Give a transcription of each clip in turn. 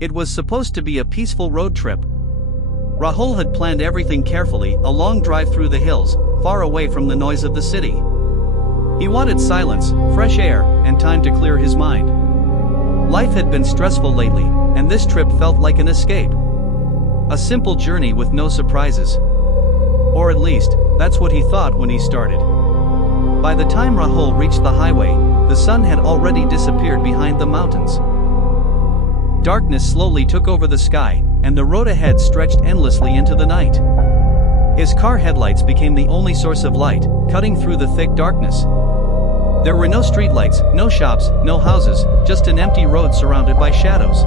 It was supposed to be a peaceful road trip. Rahul had planned everything carefully, a long drive through the hills, far away from the noise of the city. He wanted silence, fresh air, and time to clear his mind. Life had been stressful lately, and this trip felt like an escape. A simple journey with no surprises. Or at least, that's what he thought when he started. By the time Rahul reached the highway, the sun had already disappeared behind the mountains. Darkness slowly took over the sky, and the road ahead stretched endlessly into the night. His car headlights became the only source of light, cutting through the thick darkness. There were no streetlights, no shops, no houses, just an empty road surrounded by shadows.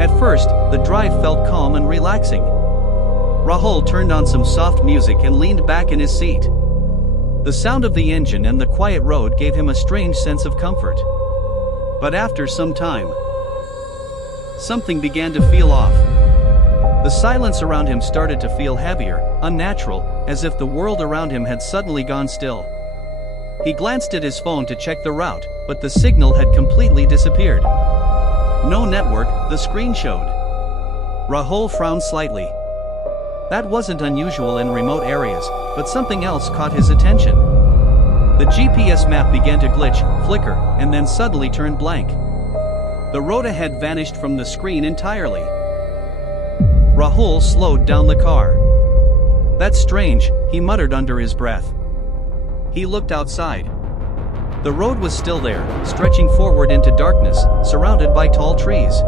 At first, the drive felt calm and relaxing. Rahul turned on some soft music and leaned back in his seat. The sound of the engine and the quiet road gave him a strange sense of comfort. But after some time, something began to feel off. The silence around him started to feel heavier, unnatural, as if the world around him had suddenly gone still. He glanced at his phone to check the route, but the signal had completely disappeared. No network, the screen showed. Rahul frowned slightly. That wasn't unusual in remote areas, but something else caught his attention. The GPS map began to glitch, flicker, and then suddenly turn blank. The road ahead vanished from the screen entirely. Rahul slowed down the car. "That's strange," he muttered under his breath. He looked outside. The road was still there, stretching forward into darkness, surrounded by tall trees.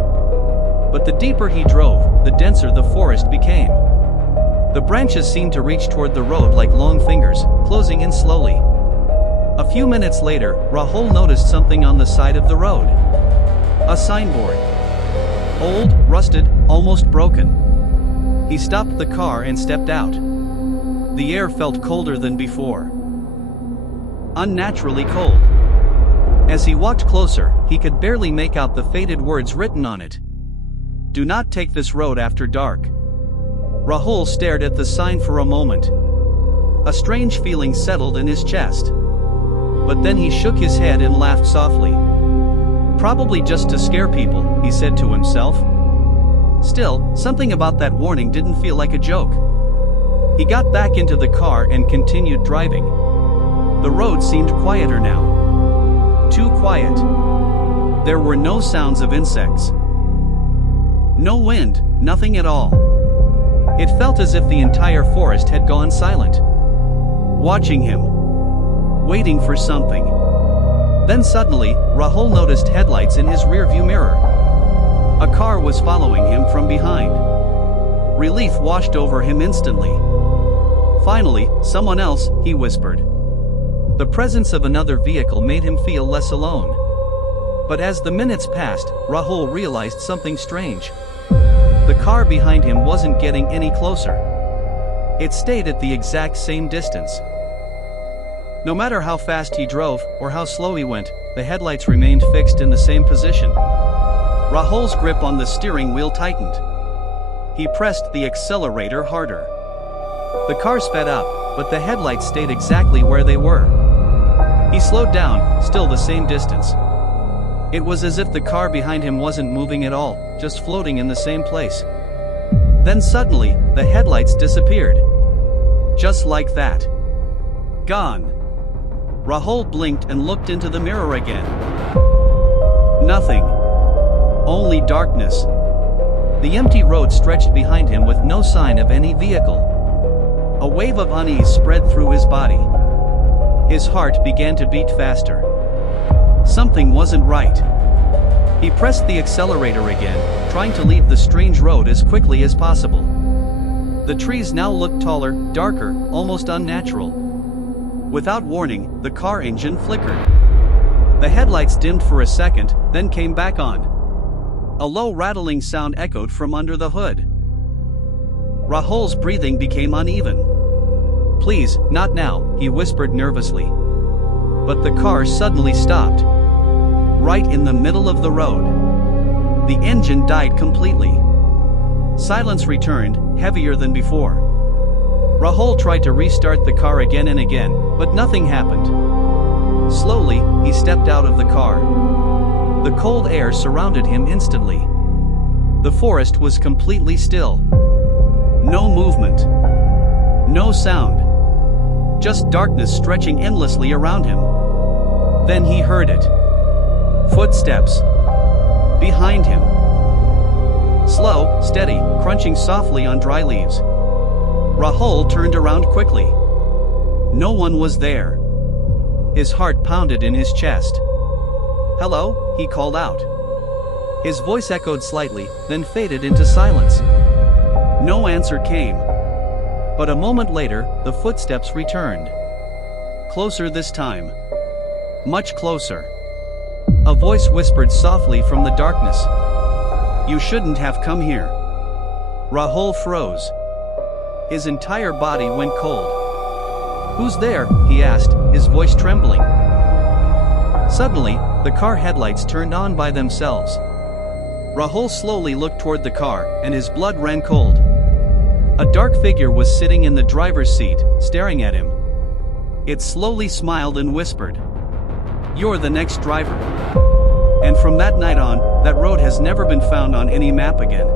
But the deeper he drove, the denser the forest became. The branches seemed to reach toward the road like long fingers, closing in slowly. A few minutes later, Rahul noticed something on the side of the road. A signboard. Old, rusted, almost broken. He stopped the car and stepped out. The air felt colder than before. Unnaturally cold. As he walked closer, he could barely make out the faded words written on it. "Do not take this road after dark." Rahul stared at the sign for a moment. A strange feeling settled in his chest. But then he shook his head and laughed softly. "Probably just to scare people," he said to himself. Still, something about that warning didn't feel like a joke. He got back into the car and continued driving. The road seemed quieter now. Too quiet. There were no sounds of insects. No wind, nothing at all. It felt as if the entire forest had gone silent. Watching him. Waiting for something. Then suddenly, Rahul noticed headlights in his rearview mirror. A car was following him from behind. Relief washed over him instantly. "Finally, someone else," he whispered. The presence of another vehicle made him feel less alone. But as the minutes passed, Rahul realized something strange. The car behind him wasn't getting any closer. It stayed at the exact same distance. No matter how fast he drove, or how slow he went, the headlights remained fixed in the same position. Rahul's grip on the steering wheel tightened. He pressed the accelerator harder. The car sped up, but the headlights stayed exactly where they were. He slowed down, still the same distance. It was as if the car behind him wasn't moving at all, just floating in the same place. Then suddenly, the headlights disappeared. Just like that. Gone. Rahul blinked and looked into the mirror again. Nothing. Only darkness. The empty road stretched behind him with no sign of any vehicle. A wave of unease spread through his body. His heart began to beat faster. Something wasn't right. He pressed the accelerator again, trying to leave the strange road as quickly as possible. The trees now looked taller, darker, almost unnatural. Without warning, the car engine flickered. The headlights dimmed for a second, then came back on. A low rattling sound echoed from under the hood. Rahul's breathing became uneven. "Please, not now," he whispered nervously. But the car suddenly stopped. Right in the middle of the road. The engine died completely. Silence returned, heavier than before. Rahul tried to restart the car again and again, but nothing happened. Slowly, he stepped out of the car. The cold air surrounded him instantly. The forest was completely still. No movement. No sound. Just darkness stretching endlessly around him. Then he heard it. Footsteps. Behind him. Slow, steady, crunching softly on dry leaves. Rahul turned around quickly. No one was there. His heart pounded in his chest. "Hello," he called out. His voice echoed slightly, then faded into silence. No answer came. But a moment later, the footsteps returned. Closer this time. Much closer. A voice whispered softly from the darkness. "You shouldn't have come here." Rahul froze. His entire body went cold. "Who's there?" he asked, his voice trembling. Suddenly, the car headlights turned on by themselves. Rahul slowly looked toward the car, and his blood ran cold. A dark figure was sitting in the driver's seat, staring at him. It slowly smiled and whispered, "You're the next driver." And from that night on, that road has never been found on any map again.